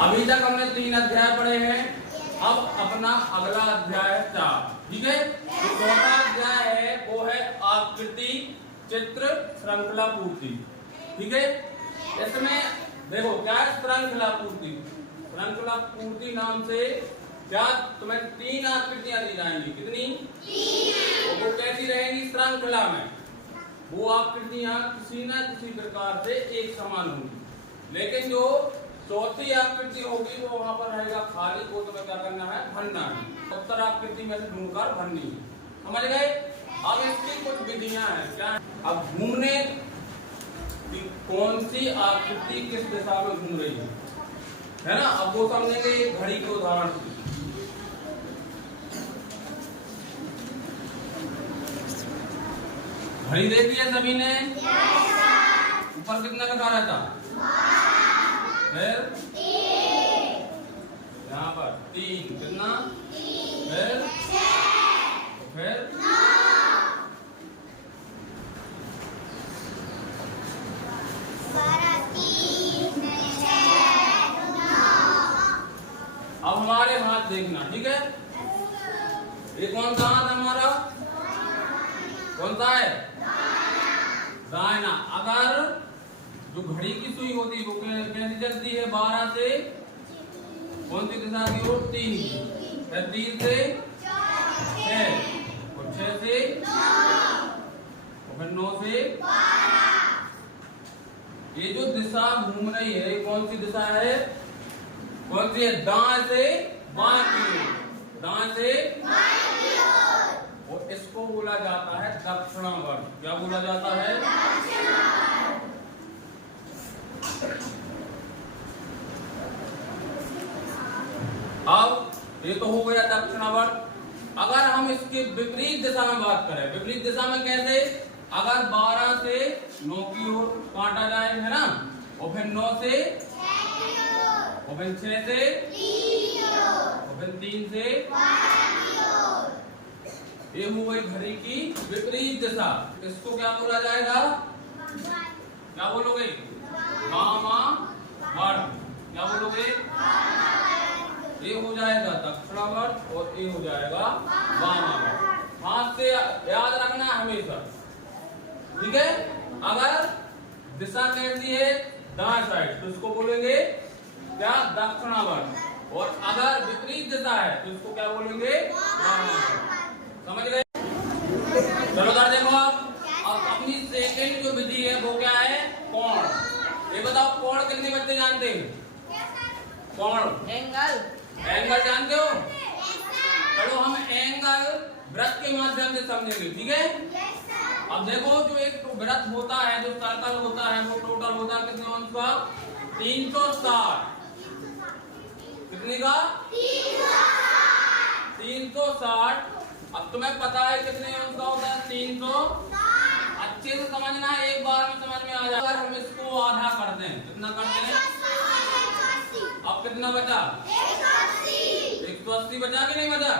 अभी तक हमने 3 अध्याय पढ़े हैं। अब अपना अगला अध्याय 4, ठीक है। जो चौथा अध्याय है वो है आकृति चित्र श्रृंखला पूर्ति, ठीक है। इसमें देखो क्या है, श्रृंखला पूर्ति। श्रृंखला पूर्ति नाम से क्या तुम्हें 3 आकृतियां दी जाएंगी। कितनी? 3। वो कैसी रहेंगी श्रृंखला में? वो आकृतियां किसी न किसी प्रकार से एक समान होंगी, लेकिन जो चौथी आकृति होगी वो वहां पर रहेगा खाली। वो तुम्हें क्या करना है, भरना है। उत्तर आकृति में से ढूंढकर भरनी है, समझ गए। अब इसकी कुछ विधियां हैं। क्या? अब घूमने कि कौन सी आकृति किस दिशा में घूम रही है ना। अब वो समझेंगे घड़ी के उदाहरण से। घड़ी देखी है सभी ने? ऊपर कितना लगा रहता? फिर यहाँ पर 3, कितना? फिर अब हमारे हाथ देखना, ठीक है। ये कौन सा हाथ हमारा? कौन सा है? दाहिना। अगर जो घड़ी की सुई होती है वो कैसी चलती है? 12 से कौन सी दिशा की ओर? 3 की। फिर 3 से 6 और 6 से 9 और फिर 9 से 12। ये जो दिशा घूम रही है कौन सी दिशा है? कौन सी है? दाएं से बाएं की ओर, दाएं से बाएं की ओर। और इसको बोला जाता है दक्षिणावर्त। क्या बोला जाता है? अब ये तो हो गया दक्षिणावर्त। अगर हम इसके विपरीत दिशा में बात करें, विपरीत दिशा में कैसे? अगर 12 से 9 की ओर काटा जाए, है ना, और फिर 9 से और फिर 6 से और फिर 3 से, ये हो गई घड़ी की विपरीत दिशा। इसको क्या बोला जाएगा? क्या बोलोगे? वामावर्त। क्या बोलोगे? ये हो जाएगा दक्षिणावर्त और ये हो जाएगा वामावर्त। हाथ से याद रखना हमेशा, ठीक है। अगर दिशा कैसी है? दाएं साइड, तो इसको बोलेंगे क्या? दक्षिणावर्त। और अगर विपरीत दिशा है तो इसको क्या बोलेंगे? वामावर्त। समझ गए? चलो इधर देखो आप। अब अपनी सेकंड जो विधि है वो क्या है? कोण। ये बताओ कोण कितने बच्चे जानते हैं? कोण एंगल। एंगल जानते हो? चलो हम एंगल वृत्त के माध्यम से समझेंगे, ठीक है। अब देखो जो एक वृत्त होता है, जो सर्कल होता है, वो टोटल होता है कितने अंश का? 360। कितने का? 360। अब तुम्हें पता है कितने अंश का होता है? 300। अच्छे से समझना है, एक बार में समझ में आ जाए। अगर हम इसको आधा कर दें, कितना करते हैं? अब कितना बचा? 180 बचा कि नहीं बचा?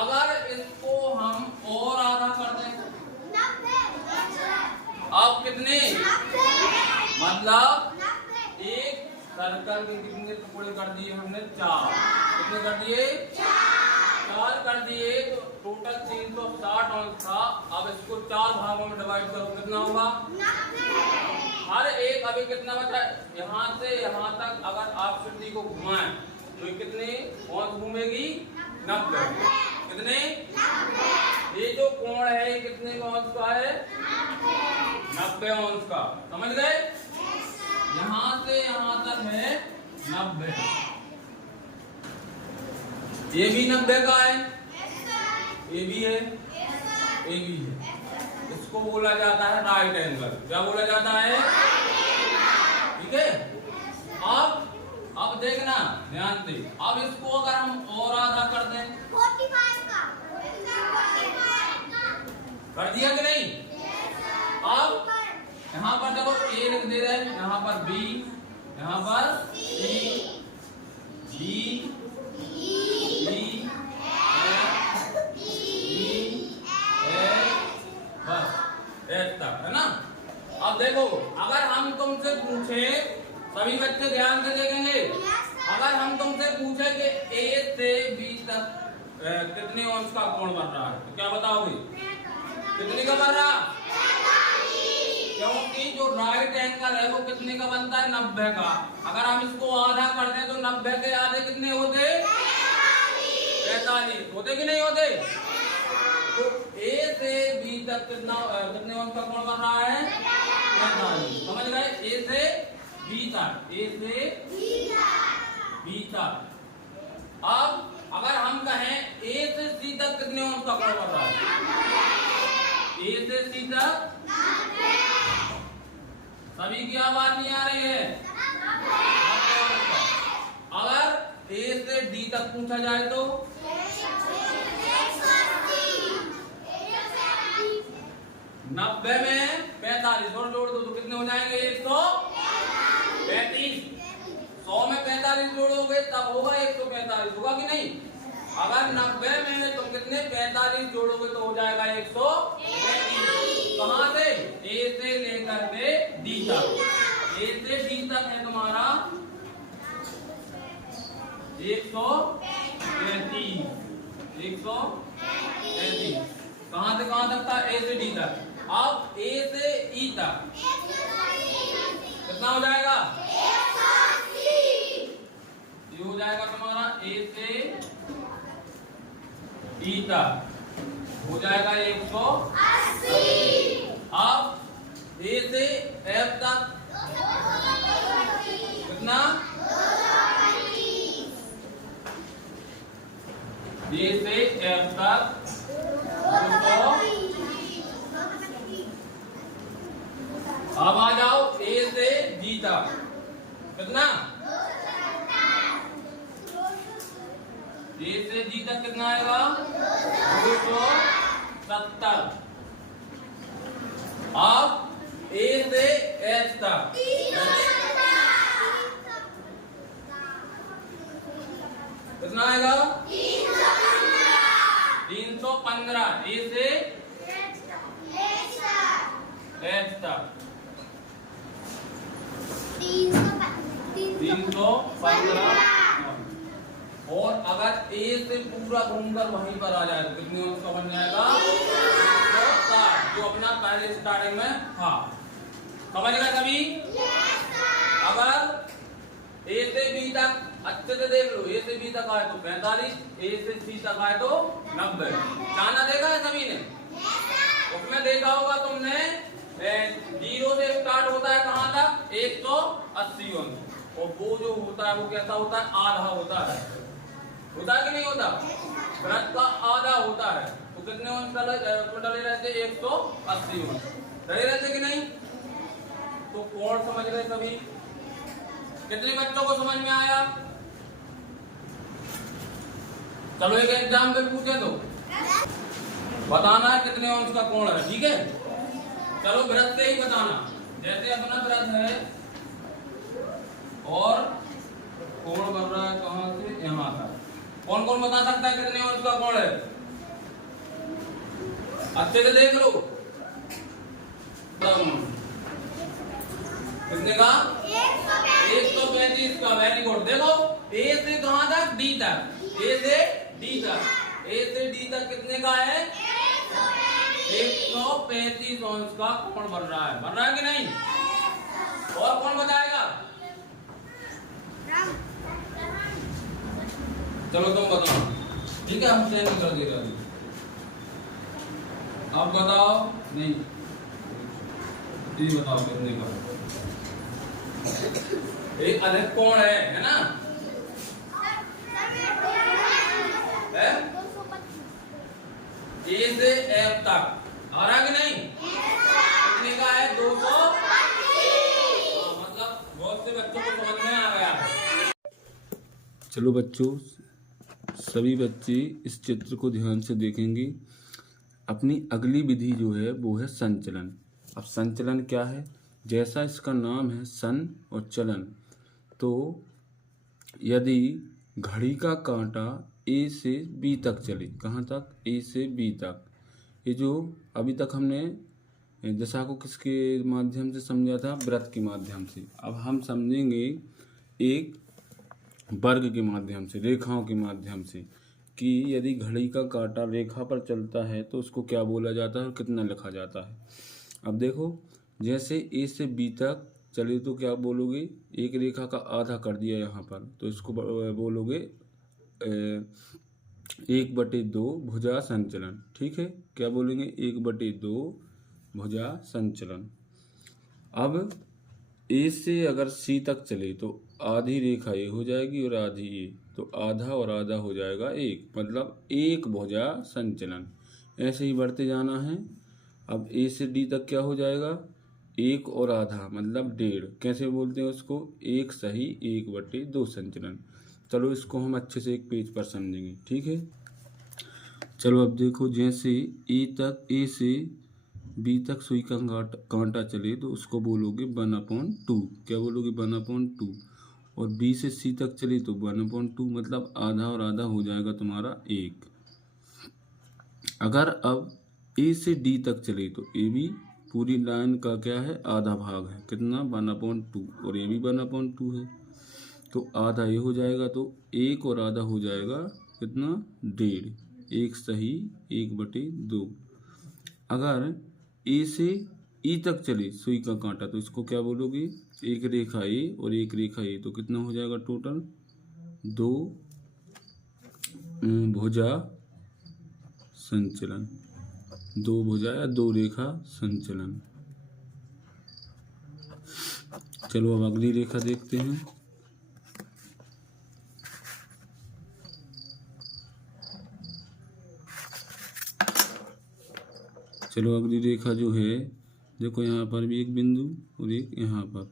अगर इसको हम और आधा कर दें, अब कितने? मतलब एक सर्कल के कितने टुकड़े कर दिए हमने? 4। कितने कर दिए? 4 कर दिए। तो टोटल 360 अंश था। अब इसको 4 भागों में डिवाइड करो, कितना होगा? हर एक अभी कितना बचा? यहाँ से यहाँ तक अगर आप आकृति को घुमाएं तो ये कितने अंश घूमेगी? 90। कितने? ये जो कोण है ये कितने अंश का है? 90 अंश का। समझ गए? यहाँ से यहाँ तक है 90। ये भी 90 का है, ये भी है, ये भी है। इसको बोला जाता है राइट एंगल। क्या बोला जाता है? ठीक है। अब देखना ध्यान से। अब इसको अगर हम और आधा कर दें, 45 का कर दिया कि नहीं? अब यहाँ पर देखो ए लिख दे रहे हैं, यहाँ पर बी, यहाँ पर सी, डी, बस एफ तक, है ना। अब देखो अगर हम तुमसे पूछे सभी बच्चे ध्यान से देखेंगे। अगर हम तुमसे पूछे कि ए से बी तक कितने अंश का कोण बन रहा है तो क्या बताओगे? कितने का बन रहा? क्योंकि जो राइट एंगल है वो कितने का बनता है? 90 का। अगर हम इसको आधा कर दें तो 90 के आधे कितने होते? 45 होते कि नहीं होते? तो ए से बी तक कितने अंश का कोण बन रहा है? 45। समझ गए? ए से बी तक, ए से बी तक। अब अगर हम कहें ए से सी तक कितने अंश का कोण बन रहा है? ए से सी तक सभी की आवाज नहीं आ रही है। अगर ए से डी तक पूछा जाए तो 90 में 45 और जोड़ दो तो कितने हो जाएंगे? 135। 100 में 45 जोड़ोगे तब होगा 145, होगा कि नहीं? अगर 90 में तुम कितने 45 जोड़ोगे तो हो जाएगा 135। कहां से? ए से लेकर के डी तक। ए से डी तक है तुम्हारा 135। 135 कहां से कहां तक था? ए से डी तक। अब ए से ई तक कितना हो जाएगा? ये हो जाएगा तुम्हारा ए से ई तक हो जाएगा 180। अब ए से एफ तक कितना? ए से एफ तक 200। अब आ जाओ ए से जी तक कितना? ए से जी तक कितना आएगा? 270। अब ए से एच तक कितना आएगा? 315। ए से एच तक 315। और अगर ए से पूरा घूमकर वहीं पर आ जाए तो कितने अंश का बन जाएगा? 160, जो अपना पहले स्टार्टिंग में था। समझ गए सभी? अगर ए से बी तक अच्छे से देख लो, ए से बी तक आए तो 45, ए से सी तक आए तो 90। चांदा देखा है सभी ने? उसमें देखा होगा तुमने 0 से स्टार्ट होता है कहां तक? 180 अंश। और वो जो होता है वो कैसा होता है? आधा होता है। होता है कि नहीं होता? वृत्त का आधा होता है तो कितने अंश डले रहते? 180 अंश डले रहते कि नहीं? तो कोण समझ गए सभी? कितने बच्चों को समझ में आया? चलो एक एग्जाम्पल पूछे तो बताना है कितने अंश का कोण है। ठीक है, चलो वृत्त से ही बताना। जैसे अपना वृत्त है और कोण बन रहा है कहां से? यहां तक। कौन कौन बता सकता है कितने अंश का कोण है? अच्छे से देख लो। कितने का? 135 का। Very good. देखो ए से कहां तक? डी तक। ए से डी तक। ए से डी तक कितने का है? 135 अंश का कोण बन रहा है। बन रहा है कि नहीं? और कौन बताएगा? चलो तुम बताओ। ठीक है, हम चेंज कर दे रहे। आप बताओ। नहीं, ये बताओ कितने का? एक अधिक कोण है ना? ए से एफ तक आ रहा कि नहीं? कितने का है? 200। मतलब बहुत से बच्चों को समझ में आ गया। चलो बच्चों, सभी बच्चे इस चित्र को ध्यान से देखेंगे। अपनी अगली विधि जो है वो है संचलन। अब संचलन क्या है? जैसा इसका नाम है सन और चलन, तो यदि घड़ी का कांटा ए से बी तक चले, कहाँ तक? ए से बी तक। ये जो अभी तक हमने दशा को किसके माध्यम से समझा था? वृत्त के माध्यम से। अब हम समझेंगे एक वर्ग के माध्यम से, रेखाओं के माध्यम से, कि यदि घड़ी का कांटा रेखा पर चलता है तो उसको क्या बोला जाता है और कितना लिखा जाता है। अब देखो, जैसे ए से बी तक चले तो क्या बोलोगे? एक रेखा का आधा कर दिया यहाँ पर, तो इसको बोलोगे 1/2 भुजा संचलन। ठीक है, क्या बोलेंगे? 1/2 भुजा संचलन। अब ए से अगर सी तक चले तो आधी रेखा ये हो जाएगी और आधी ये, तो आधा और आधा हो जाएगा 1, मतलब 1 भुजा संचलन। ऐसे ही बढ़ते जाना है। अब ए से डी तक क्या हो जाएगा? 1 और आधा मतलब 1.5। कैसे बोलते हैं उसको? 1 सही 1/2 संचलन। चलो इसको हम अच्छे से एक पेज पर समझेंगे। ठीक है, चलो अब देखो, जैसे ए से बी तक सुई का कांटा चले तो उसको बोलोगे 1/2। क्या बोलोगे? 1/2। और बी से सी तक चले तो 1/2, मतलब आधा और आधा हो जाएगा तुम्हारा 1। अगर अब ए से डी तक चले तो ए भी पूरी लाइन का क्या है? आधा भाग है। कितना? 1/2। और ये भी 1/2 है, तो आधा ये हो जाएगा, तो 1 और आधा हो जाएगा कितना? 1.5। 1 सही 1/2। अगर ए से ई तक चले सुई का कांटा तो इसको क्या बोलोगे? एक रेखा ए और एक रेखा ए, तो कितना हो जाएगा टोटल? 2 भुजा संचलन। 2 भुजा या 2 रेखा संचलन। चलो अब अगली रेखा देखते हैं। चलो अगली रेखा जो है, देखो यहाँ पर भी एक बिंदु और एक यहाँ पर।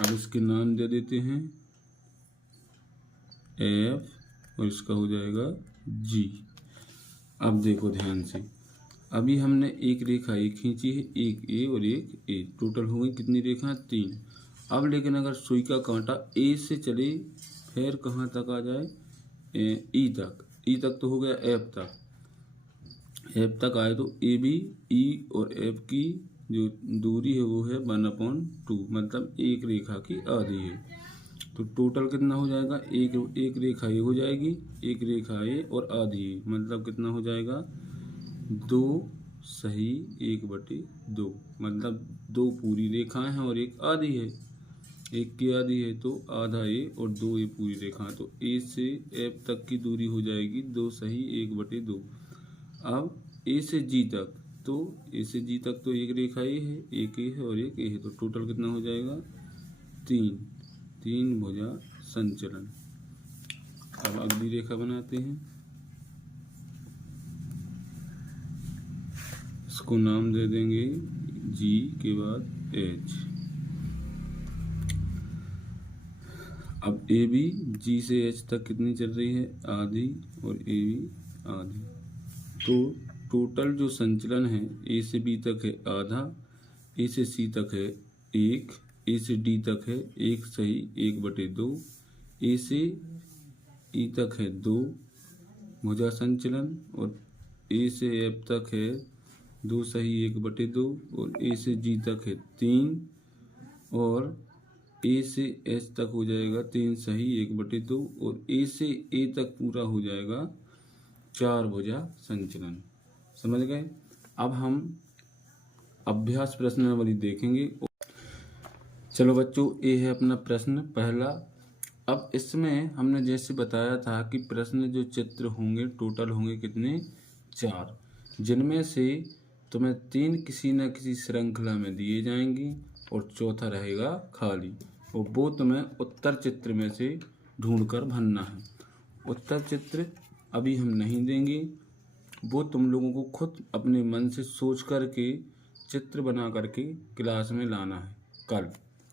अब इसके नाम दे देते हैं F और इसका हो जाएगा G। अब देखो ध्यान से, अभी हमने एक रेखा ए खींची है, एक ए और एक ए, टोटल हो गई कितनी रेखा? 3। अब लेकिन अगर सुई का कांटा ए से चले फिर कहाँ तक आ जाए? ई तक। ई तक तो हो गया एफ तक। एफ तक आए तो ए बी ई और एफ की जो दूरी है वो है 1/2, मतलब एक रेखा की आधी है। तो टोटल कितना हो जाएगा? एक रेखा ये हो जाएगी, एक रेखा ये और आधी ये, मतलब कितना हो जाएगा? 2 सही 1/2, मतलब 2 पूरी रेखाएं हैं और एक आधी है। एक की आधी है तो आधा ए और 2 ए पूरी रेखा, तो ए से एफ तक की दूरी हो जाएगी 2 सही 1/2। अब ए से जी तक, तो ए से जी तक तो एक रेखा ए है, एक ए है और एक ए है, तो टोटल कितना हो जाएगा? 3 भुजा संचलन। अब अगली रेखा बनाते हैं, इसको नाम दे देंगे जी के बाद एच। अब ए बी जी से एच तक कितनी चल रही है? आधी और ए बी आधी। तो टोटल जो संचलन है, ए से बी तक है आधा, ए से सी तक है 1, ए से डी तक है 1 सही 1/2, ए से ई तक है 2 भुजा संचलन, और ए से एफ तक है 2 सही 1/2, और ए से जी तक है 3, और ए से एच तक हो जाएगा 3 सही 1/2, और ए से ए तक पूरा हो जाएगा 4 भुजा संचलन। समझ गए? अब हम अभ्यास प्रश्नावली देखेंगे। चलो बच्चों, ये है अपना प्रश्न पहला। अब इसमें हमने जैसे बताया था कि प्रश्न जो चित्र होंगे टोटल होंगे कितने? 4, जिनमें से तुम्हें 3 किसी न किसी श्रृंखला में दिए जाएंगी और चौथा रहेगा खाली, और वो तुम्हें उत्तर चित्र में से ढूंढकर भरना है। उत्तर चित्र अभी हम नहीं देंगे, वो तुम लोगों को खुद अपने मन से सोच करके चित्र बना करके क्लास में लाना है।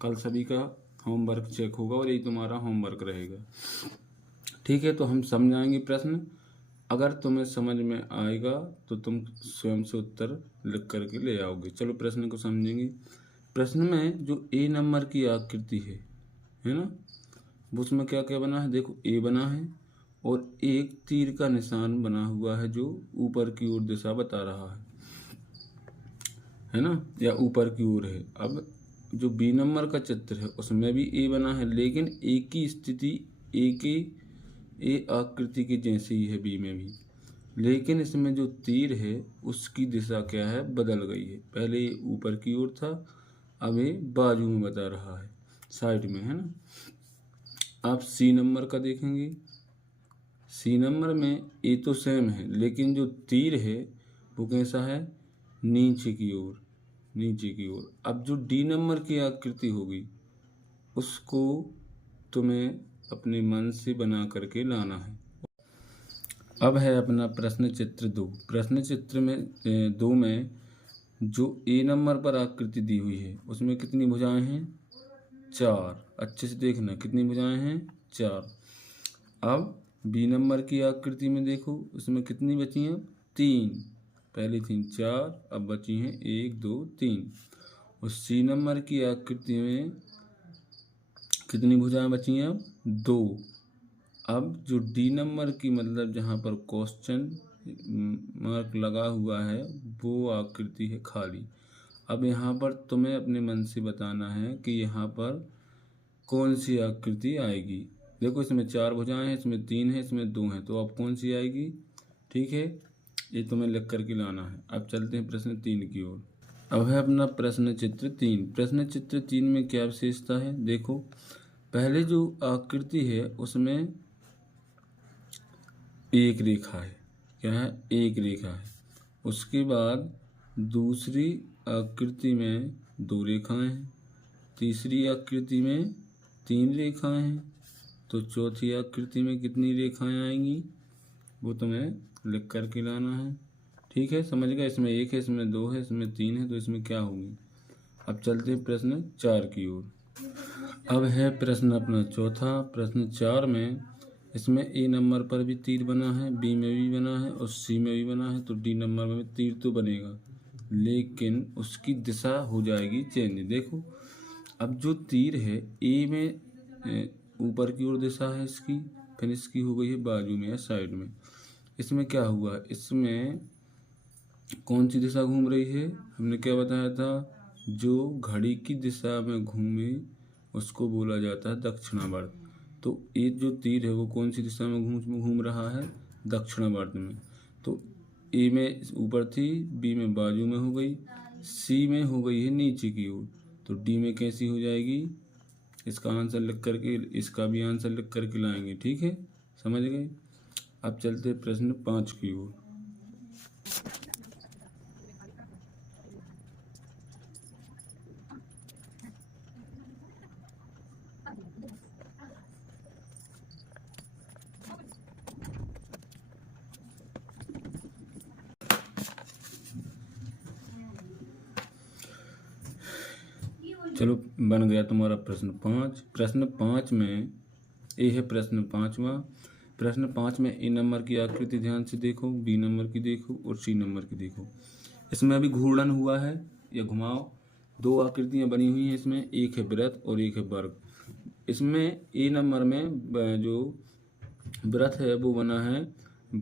कल सभी का होमवर्क चेक होगा और यही तुम्हारा होमवर्क रहेगा। ठीक है, तो हम समझाएंगे प्रश्न। अगर तुम्हें समझ में आएगा तो तुम स्वयं से उत्तर लिख करके ले आओगे। चलो प्रश्न को समझेंगे। प्रश्न में जो ए नंबर की आकृति है ना, उसमें क्या क्या बना है? देखो, ए बना है और एक तीर का निशान बना हुआ है जो ऊपर की ओर दिशा बता रहा है। है ना, या ऊपर की ओर है। अब जो बी नंबर का चित्र है उसमें भी ए बना है, लेकिन ए की स्थिति ए आकृति के जैसी ही है बी में भी, लेकिन इसमें जो तीर है उसकी दिशा क्या है, बदल गई है। पहले ये ऊपर की ओर था, अब ये बाजू में बता रहा है, साइड में, है ना। आप सी नंबर का देखेंगे, सी नंबर में ए तो सेम है, लेकिन जो तीर है वो कैसा है, नीचे की ओर, नीचे की ओर। अब जो डी नंबर की आकृति होगी उसको तुम्हें अपने मन से बना करके लाना है। अब है अपना प्रश्न चित्र 2। प्रश्न चित्र में 2 में जो ए नंबर पर आकृति दी हुई है उसमें कितनी भुजाएं हैं, 4। अच्छे से देखना कितनी भुजाएं हैं, 4। अब बी नंबर की आकृति में देखो उसमें कितनी बची हैं, 3। पहली थी 4, अब बची हैं 1 2 3। और सी नंबर की आकृति में कितनी भुजाएं बची हैं, अब 2। अब जो डी नंबर की, मतलब जहाँ पर क्वेश्चन मार्क लगा हुआ है वो आकृति है खाली। अब यहाँ पर तुम्हें अपने मन से बताना है कि यहाँ पर कौन सी आकृति आएगी। देखो इसमें 4 भुजाएं हैं, इसमें 3 है, इसमें 2 है, तो अब कौन सी आएगी, ठीक है, ये तुम्हें लिख करके लाना है। अब चलते हैं प्रश्न 3 की ओर। अब है अपना प्रश्न चित्र 3। प्रश्न चित्र 3 में क्या विशेषता है, देखो पहले जो आकृति है उसमें एक रेखा है, क्या है, एक रेखा है। उसके बाद दूसरी आकृति में 2 रेखाएं हैं, तीसरी आकृति में 3 रेखाएं हैं, तो चौथी आकृति में कितनी रेखाएं आएंगी वो तुम्हें लिख करके लाना है, ठीक है, समझ गए। इसमें 1 है, इसमें 2 है, इसमें 3 है, तो इसमें क्या होगी। अब चलते हैं प्रश्न 4 की ओर। अब है प्रश्न अपना चौथा। प्रश्न 4 में इसमें ए नंबर पर भी तीर बना है, बी में भी बना है और सी में भी बना है, तो डी नंबर में भी तीर तो बनेगा, लेकिन उसकी दिशा हो जाएगी चेंज। देखो अब जो तीर है ए में ऊपर की ओर दिशा है इसकी, फिर इसकी हो गई है बाजू में या साइड में। इसमें क्या हुआ, इसमें कौन सी दिशा घूम रही है, हमने क्या बताया था, जो घड़ी की दिशा में घूमे उसको बोला जाता है दक्षिणावर्त। तो ये जो तीर है वो कौन सी दिशा में घूम रहा है, दक्षिणावर्त में। तो ए में ऊपर थी, बी में बाजू में हो गई, सी में हो गई है नीचे की ओर, तो डी में कैसी हो जाएगी। इसका आंसर लिख करके, इसका भी आंसर लिख करके लाएंगे, ठीक है, समझ गए। अब चलते प्रश्न 5 की ओर। चलो बन गया तुम्हारा प्रश्न 5। प्रश्न 5 में ए है प्रश्न 5वां। प्रश्न 5 में ए नंबर की आकृति ध्यान से देखो, बी नंबर की देखो और सी नंबर की देखो। इसमें अभी घूर्णन हुआ है या घुमाव, 2 आकृतियां बनी हुई हैं इसमें, एक है वृत्त और एक है वर्ग। इसमें ए नंबर में जो वृत्त है वो बना है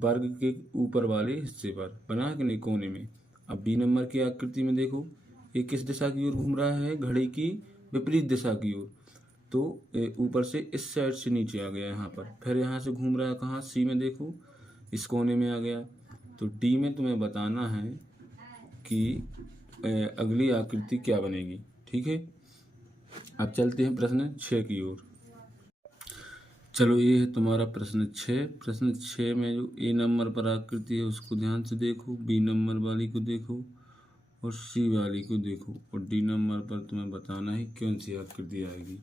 वर्ग के ऊपर वाले हिस्से पर, बना है कि नहीं, कोने में। अब बी नंबर की आकृति में देखो ये किस दिशा की ओर घूम रहा है, घड़ी की विपरीत दिशा की ओर, तो ऊपर से इस साइड से नीचे आ गया यहाँ पर, फिर यहाँ से घूम रहा है कहाँ, सी में देखो इस कोने में आ गया। तो डी में तुम्हें बताना है कि अगली आकृति क्या बनेगी, ठीक है। अब चलते हैं प्रश्न 6 की ओर। चलो ये है तुम्हारा प्रश्न 6। प्रश्न 6 में जो ए नंबर पर आकृति है उसको ध्यान से देखो, बी नंबर वाली को देखो और सी वाली को देखो, और डी नंबर पर तुम्हें बताना है कौन सी आकृति आएगी।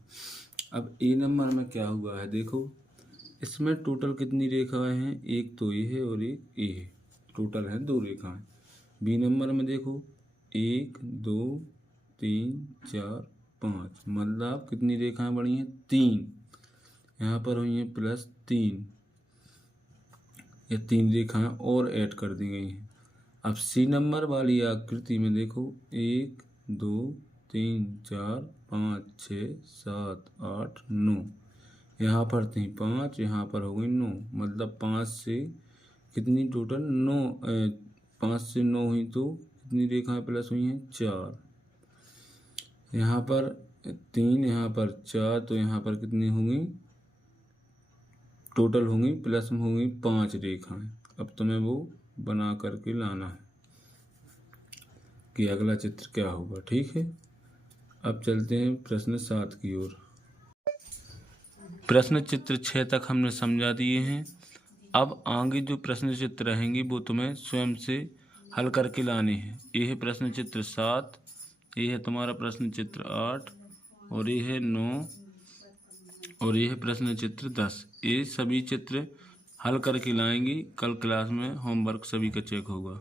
अब ए नंबर में क्या हुआ है, देखो इसमें टोटल कितनी रेखाएं हैं, एक तो ए है और एक ए है, टोटल है 2 रेखाएं। बी नंबर में देखो 1 2 3 4 5, मतलब कितनी रेखाएं बनी हैं, 3। यहाँ पर हुई हैं +3, ये 3 रेखाएं और ऐड कर दी गई हैं। अब सी नंबर वाली आकृति में देखो 1 2 3 4 5 6 7 8 9, यहाँ पर थी 5, यहाँ पर हो गई 9, मतलब 5 से कितनी टोटल 9, 5 से 9 हुई तो कितनी रेखाएं प्लस हुई हैं? 4। यहाँ पर 3, यहाँ पर 4, तो यहाँ पर कितनी होंगी? टोटल होंगी प्लस में होंगी 5 रेखाएं। अब तुम्हें वो बना करके लाना है कि अगला चित्र क्या होगा। ठीक है, अब चलते हैं प्रश्न 7 की ओर। प्रश्न चित्र 6 तक हमने समझा दिए हैं। अब आगे जो प्रश्न चित्र रहेंगे वो तुम्हें स्वयं से हल करके लाने हैं। ये है प्रश्न चित्र 7, ये है तुम्हारा प्रश्न चित्र 8, और ये है 9, और ये है प्रश्न चित्र 10। ये सभी चित्र हल करके लाएंगी। कल क्लास में होमवर्क सभी का चेक होगा।